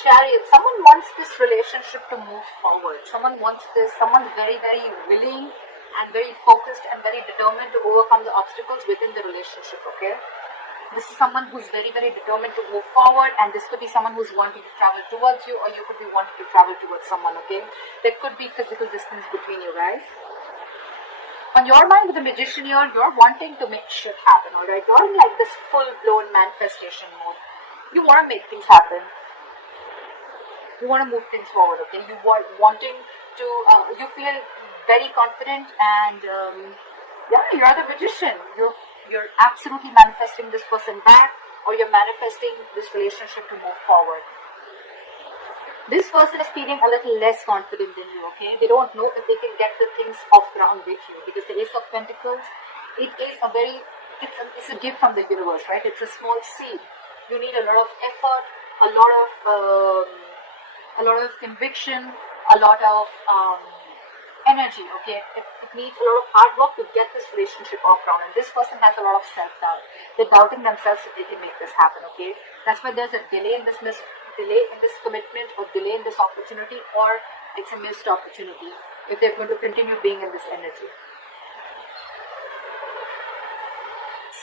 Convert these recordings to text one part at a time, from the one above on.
Chariot, someone wants this relationship to move forward. Someone wants this, someone's very, very willing and very focused and very determined to overcome the obstacles within the relationship, okay? This is someone who's very, very determined to move forward, and this could be someone who's wanting to travel towards you, or you could be wanting to travel towards someone, okay? There could be physical distance between you guys. On your mind with the Magician here, you're wanting to make shit happen, alright? You're in like this full-blown manifestation mode. You want to make things happen. You want to move things forward, okay? You are wanting to, you feel very confident, and yeah, you're the Magician. You're absolutely manifesting this person back, or you're manifesting this relationship to move forward. This person is feeling a little less confident than you, okay? They don't know if they can get the things off ground with you, because the Ace of Pentacles, it is a very, it's a gift from the universe, right? It's a small seed. You need a lot of effort, a lot of conviction, a lot of energy, okay? It needs a lot of hard work to get this relationship off ground, and this person has a lot of self-doubt. They're doubting themselves if they can make this happen, okay? That's why there's a delay in this commitment, or delay in this opportunity, or it's a missed opportunity if they're going to continue being in this energy.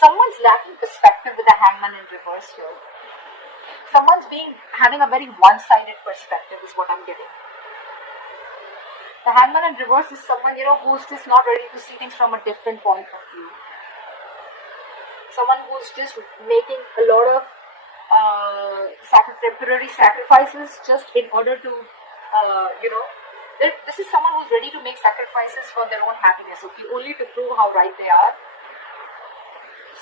Someone's lacking perspective with the Hangman in reverse here. Someone's having a very one-sided perspective is what I'm getting. The Hangman in reverse is someone, who's just not ready to see things from a different point of view. Someone who's just making a lot of temporary sacrifices just in order to, this is someone who's ready to make sacrifices for their own happiness, okay, only to prove how right they are.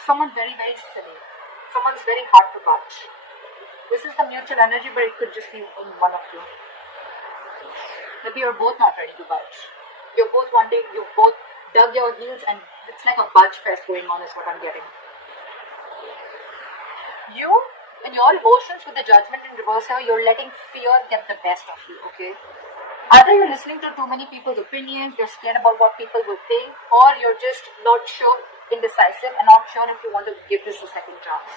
Someone very, very silly. Someone's very hard to budge. This is the mutual energy, but it could just be in one of you. Maybe you're both not ready to budge. You've both dug your heels, and it's like a budge fest going on is what I'm getting. You and your emotions with the Judgment in reverse here, you're letting fear get the best of you, okay? Either you're listening to too many people's opinions, you're scared about what people will think, or you're just not sure, indecisive, and not sure if you want to give this a second chance.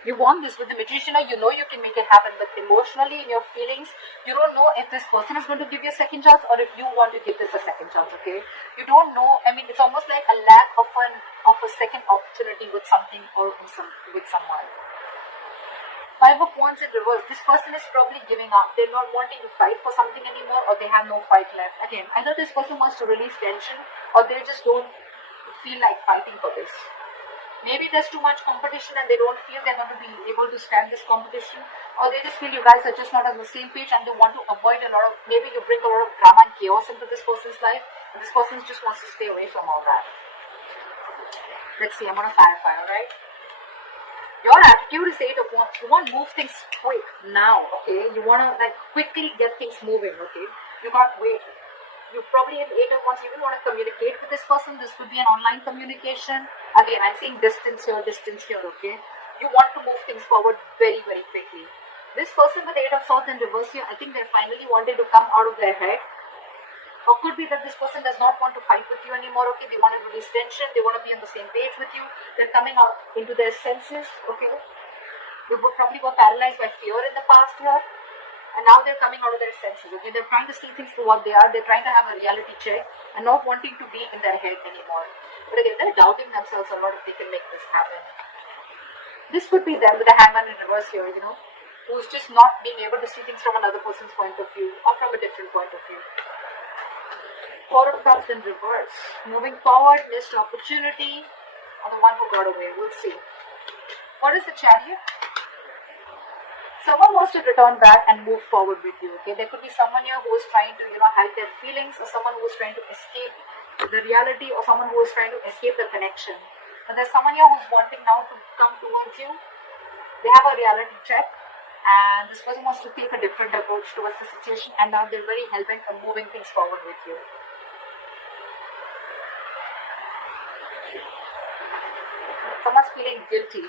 You want this with the Magician, you know you can make it happen, but emotionally, in your feelings, you don't know if this person is going to give you a second chance, or if you want to give this a second chance, okay? You don't know. I mean, it's almost like a lack of a second opportunity with something, or with someone. Five of Wands in reverse. This person is probably giving up. They're not wanting to fight for something anymore, or they have no fight left. Again, either this person wants to release tension, or they just don't feel like fighting for this. Maybe there's too much competition and they don't feel they're going to be able to stand this competition, or they just feel you guys are just not on the same page and they want to avoid maybe you bring a lot of drama and chaos into this person's life, and this person just wants to stay away from all that. Let's see, I'm going to clarify, alright? Your attitude is 8 of Wands. You want to move things quick now, okay? You want to quickly get things moving, okay? You can't wait. You probably have 8 of Wands. You will want to communicate with this person. This could be an online communication. Again, I'm seeing distance here, okay? You want to move things forward very, very quickly. This person with 8 of Swords in reverse here, I think they're finally wanting to come out of their head. Or could be that this person does not want to fight with you anymore, okay? They want to release tension. They want to be on the same page with you. They're coming out into their senses, okay? They probably were paralyzed by fear in the past here. And now they're coming out of their senses, okay? They're trying to see things for what they are. They're trying to have a reality check and not wanting to be in their head anymore. But again, they're doubting themselves a lot if they can make this happen. This could be them with the Hangman in reverse here, who's just not being able to see things from another person's point of view or from a different point of view. 4 of Cups in reverse. Moving forward, missed opportunity, or the one who got away. We'll see. What is the Chariot? Someone wants to return back and move forward with you, okay? There could be someone here who is trying to, hide their feelings, or someone who is trying to escape the reality, or someone who is trying to escape the connection. But there's someone here who's wanting now to come towards you. They have a reality check, and this person wants to take a different approach towards the situation, and now they're very hell-bent on moving things forward with you. Someone's feeling guilty.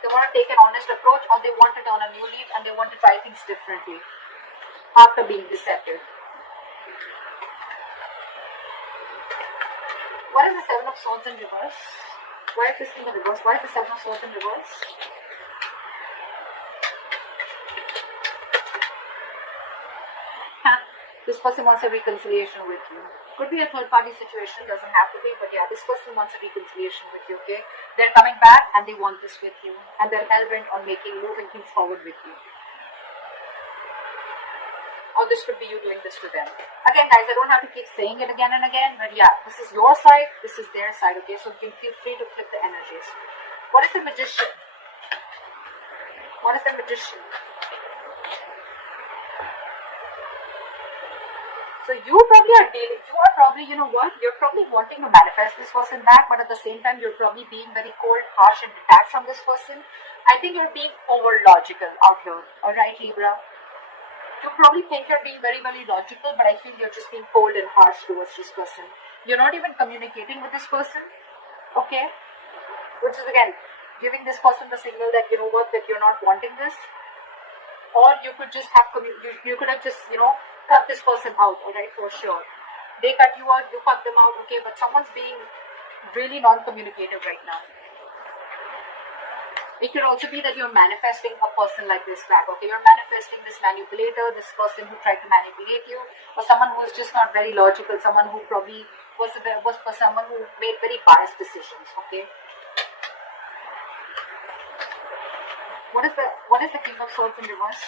They want to take an honest approach, or they want to turn a new leaf and they want to try things differently after being deceptive. What is the 7 of Swords in reverse? Why is this in the reverse? Why is the 7 of Swords in reverse? This person wants a reconciliation with you. Could be a third party situation, doesn't have to be, but yeah, this person wants a reconciliation with you, okay? They're coming back and they want this with you, and they're hell-bent on moving things forward with you. Or this could be you doing this to them. Again, guys, I don't have to keep saying it again and again, but yeah, this is your side, this is their side, okay? So you can feel free to flip the energies. What is the Magician? What is the Magician? So you probably are dealing, you know what, you're probably wanting to manifest this person back, but at the same time, you're probably being very cold, harsh, and detached from this person. I think you're being over logical out here, alright, Libra? You probably think you're being very, very logical, but I feel you're just being cold and harsh towards this person. You're not even communicating with this person, okay? Which is, again, giving this person the signal that, you know what, that you're not wanting this. Or you could just have, you could have just, you know, cut this person out, alright, for sure. They cut you out, you cut them out, okay, but someone's being really non-communicative right now. It could also be that you're manifesting a person like this back, okay? You're manifesting this manipulator, this person who tried to manipulate you, or someone who was just not very logical, someone who probably was someone who made very biased decisions, okay? What is the King of Swords in reverse?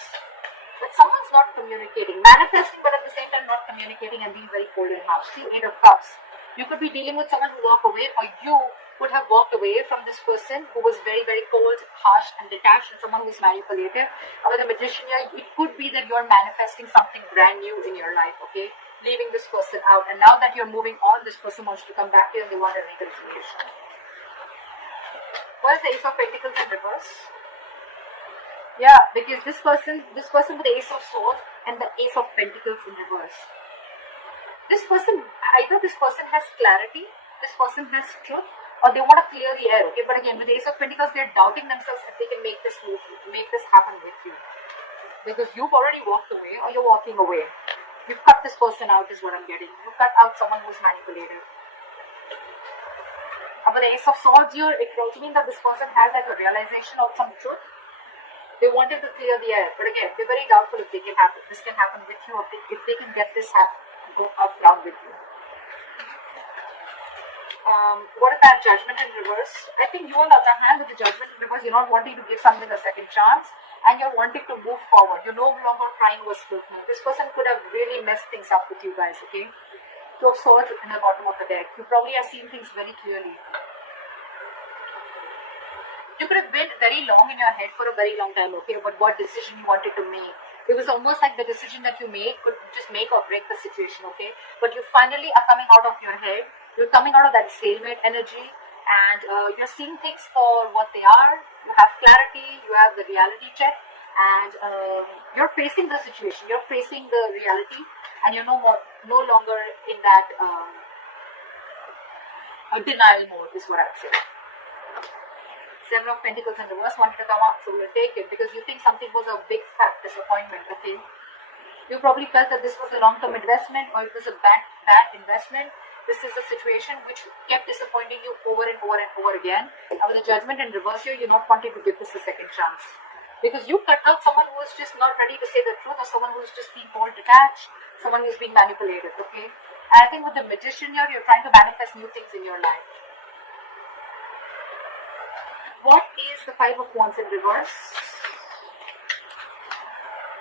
But someone's not communicating, manifesting, but at the same time not communicating and being very cold and harsh. See, 8 of Cups. You could be dealing with someone who walked away, or you would have walked away from this person who was very, very cold, harsh, and detached, and someone who's manipulative. And with the Magician here, it could be that you're manifesting something brand new in your life, okay? Leaving this person out. And now that you're moving on, this person wants to come back to you and they want a reconciliation. What is the Ace of Pentacles in reverse? Yeah, because this person with the Ace of Swords and the Ace of Pentacles in reverse. Either this person has clarity, this person has truth, or they want to clear the air, okay? But again, with the Ace of Pentacles, they're doubting themselves if they can make this move, make this happen with you. Because you've already walked away, or you're walking away. You've cut this person out is what I'm getting. You cut out someone who's manipulative. But the Ace of Swords here, it also means that this person has like a realization of some truth. They wanted to clear the air, but again, they're very doubtful if this can happen with you, if they can get this go up down with you. What is that Judgment in reverse? I think you, on the other hand, with the Judgment in reverse, you're not wanting to give something a second chance, and you're wanting to move forward. You're no longer trying to split. This person could have really messed things up with you guys, okay? 2 of Swords in the bottom of the deck. You probably have seen things very clearly. You could have been very long in your head for a very long time, okay, about what decision you wanted to make. It was almost like the decision that you made could just make or break the situation, okay? But you finally are coming out of your head. You're coming out of that stalemate energy, and you're seeing things for what they are. You have clarity, you have the reality check, and you're facing the situation. You're facing the reality, and you're no longer in that denial mode, is what I'd say. 7 of Pentacles in reverse wanted to come up, so we'll take it because you think something was a big fat disappointment, okay? You probably felt that this was a long-term investment or it was a bad investment. This is a situation which kept disappointing you over and over and over again. And with the Judgment in reverse here, you're not wanting to give this a second chance. Because you cut out someone who is just not ready to say the truth, or someone who's just being cold detached, someone who's being manipulated, okay? And I think with the Magician here, you're trying to manifest new things in your life. What is the 5 of Wands in reverse?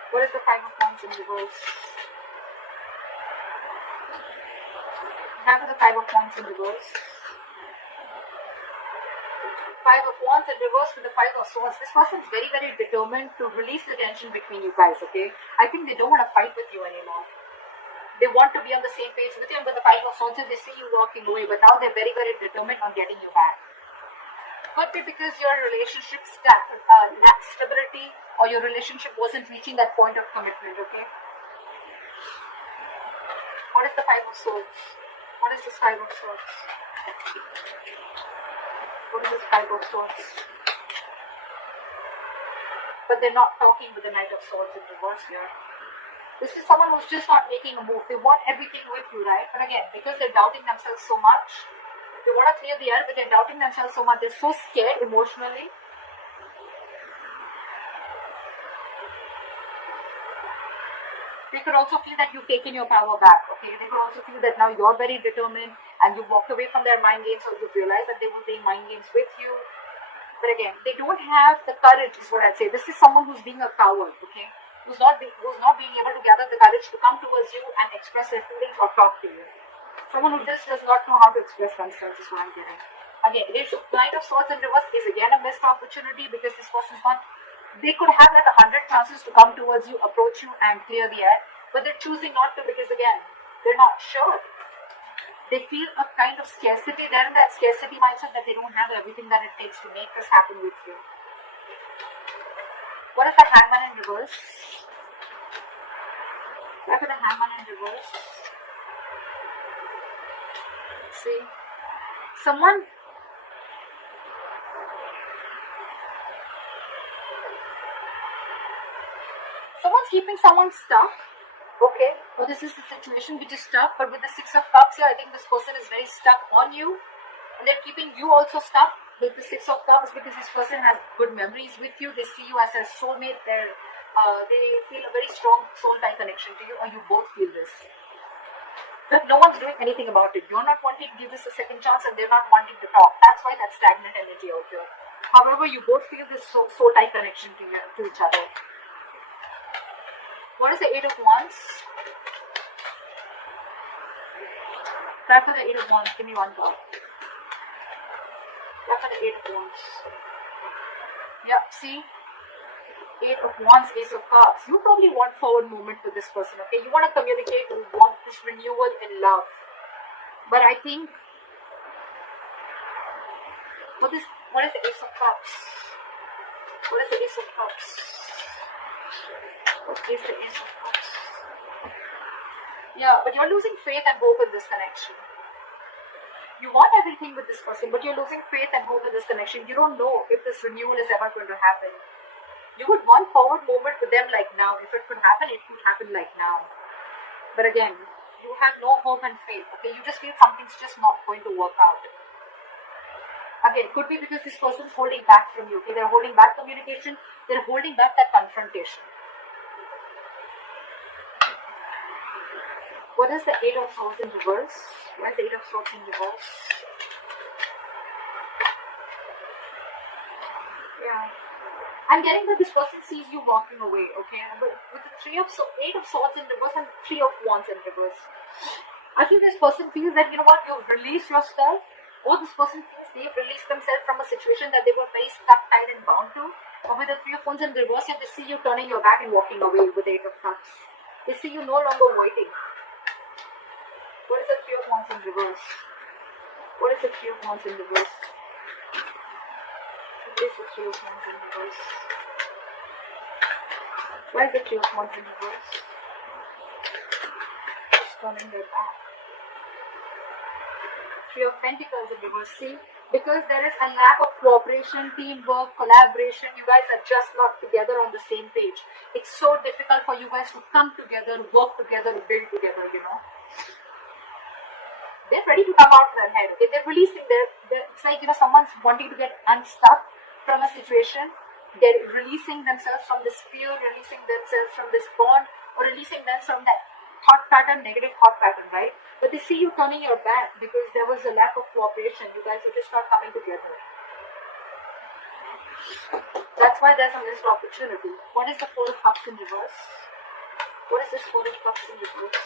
What is the 5 of Wands in reverse? Have the 5 of Wands in reverse. 5 of Wands in reverse with the 5 of Swords. This person's very, very determined to release the tension between you guys, okay? I think they don't want to fight with you anymore. They want to be on the same page with you, and with the 5 of Swords, they see you walking away, but now they're very, very determined on getting you back. Could be because your relationship lacked stability, or your relationship wasn't reaching that point of commitment, okay? What is the 5 of Swords? What is this 5 of Swords? What is this 5 of Swords? But they're not talking with the Knight of Swords in reverse here. This is someone who's just not making a move. They want everything with you, right? But again, because they're doubting themselves so much, they want to clear the air, but they're doubting themselves so much. They're so scared emotionally. They could also feel that you've taken your power back, okay? They could also feel that now you're very determined and you walked away from their mind games, or you realized that they were playing mind games with you. But again, they don't have the courage, is what I'd say. This is someone who's being a coward, okay? Who's not being able to gather the courage to come towards you and express their feelings or talk to you. Someone who just does not know how to express themselves is what I'm getting. Again, this Knight of Swords in reverse is again a missed opportunity, because this person's not. They could have like 100 chances to come towards you, approach you, and clear the air, but they're choosing not to, because again, they're not sure. They feel a kind of scarcity. They're in that scarcity mindset that they don't have everything that it takes to make this happen with you. What is the Hangman in reverse? Look at the Hangman in reverse. See? Someone's keeping someone stuck. Okay, well, this is the situation which is stuck, but with the Six of Cups here, I think this person is very stuck on you, and they're keeping you also stuck with the Six of Cups, because this person has good memories with you. They see you as their soulmate. They feel a very strong soul tie connection to you, or you both feel this. But no one's doing anything about it. You're not wanting to give this a second chance, and they're not wanting to talk. That's why that stagnant energy out here. However, you both feel this soul tie connection to each other. What is the Eight of Wands? Try for the Eight of Wands. Give me one card. Try for the Eight of Wands. Yeah, see? Eight of Wands, Ace of Cups. You probably want forward movement with this person, okay? You want to communicate, you want this renewal in love. But I think, what is the Ace of Cups? What is the Ace of Cups? What is the Ace of Cups? Yeah, but you're losing faith and hope in this connection. You want everything with this person, but you're losing faith and hope in this connection. You don't know if this renewal is ever going to happen. You would want forward movement with them like now. If it could happen, it could happen like now. But again, you have no hope and faith. Okay, you just feel something's just not going to work out. Again, could be because this person's holding back from you. Okay, they're holding back communication. They're holding back that confrontation. What is the Eight of Swords in reverse? What is the Eight of Swords in reverse? Yeah. I'm getting that this person sees you walking away, okay? But with the Eight of Swords in reverse and Three of Wands in reverse, I think this person feels that, you know what, you've released yourself, or this person feels they've released themselves from a situation that they were very stuck, tied, and bound to. Or with the Three of Wands in reverse, they see you turning your back and walking away with the Eight of Cups. They see you no longer waiting. What is the Three of Wands in reverse? What is the Three of Wands in reverse? What is the Three of Wands in reverse? Why is the Three of Wands in reverse? Just turning their back. Three of Pentacles in reverse. See? Because there is a lack of cooperation, teamwork, collaboration. You guys are just not together on the same page. It's so difficult for you guys to come together, work together, build together, you know. They're ready to come out of their head. Okay? They're releasing it's like, you know, someone's wanting to get unstuck from a situation. They're releasing themselves from this fear, releasing themselves from this bond, or releasing themselves from that thought pattern, negative thought pattern, right? But they see you turning your back because there was a lack of cooperation. You guys are just not coming together. That's why there's a missed opportunity. What is the Four of Cups in reverse? What is this Four of Cups in reverse?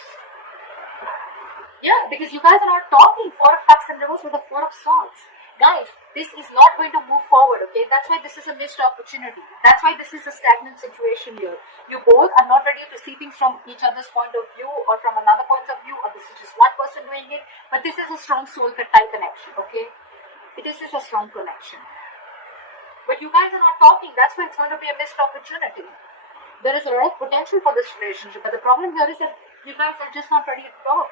Yeah, because you guys are not talking. Four of Cups in reverse with the Four of Swords. Guys, this is not going to move forward, okay? That's why this is a missed opportunity. That's why this is a stagnant situation here. You both are not ready to see things from each other's point of view or from another point of view, or this is just one person doing it. But this is a strong soul tie connection, okay? This is a strong connection. But you guys are not talking. That's why it's going to be a missed opportunity. There is a lot of potential for this relationship, but the problem here is that you guys are just not ready to talk.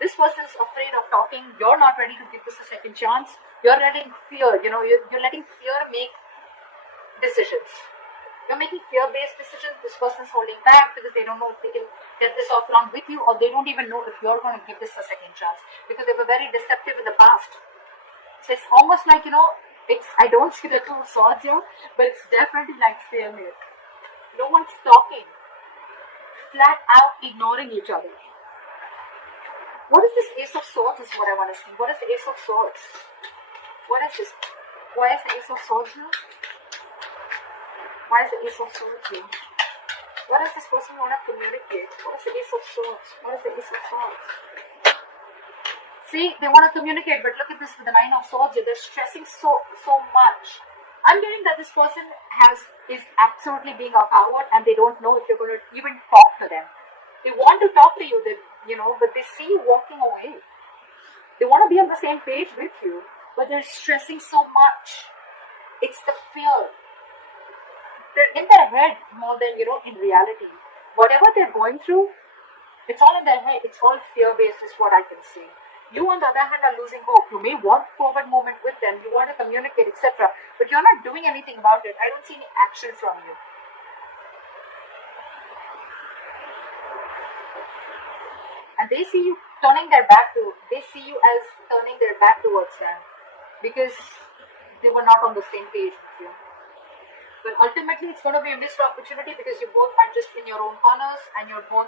This person is afraid of talking. You're not ready to give this a second chance. You're letting fear, you know, you're letting fear make decisions. You're making fear-based decisions. This person's holding back because they don't know if they can get this off along with you, or they don't even know if you're going to give this a second chance because they were very deceptive in the past. So it's almost like, you know, I don't see the Two of Swords here, but it's definitely like stalemate. No one's talking. flat out ignoring each other. What is this Ace of Swords is what I want to see. What is the Ace of Swords? What is this? Why is the Ace of Swords here? Why is the Ace of Swords here? What does this person want to communicate? What is the Ace of Swords? What is the Ace of Swords? See, they want to communicate, but look at this with the Nine of Swords here. They're stressing so much. I'm getting that this person is absolutely being a coward and they don't know if you're going to even talk to them. They want to talk to you, but they see you walking away. They want to be on the same page with you, but they're stressing so much. It's the fear. They're in their head more than, in reality. Whatever they're going through, it's all in their head. It's all fear-based is what I can see. You, on the other hand, are losing hope. You may want forward movement with them. You want to communicate, etc. But you're not doing anything about it. I don't see any action from you. And they see you they see you as turning their back towards them because they were not on the same page with you. But ultimately, it's going to be a missed opportunity because you both are just in your own corners and you're both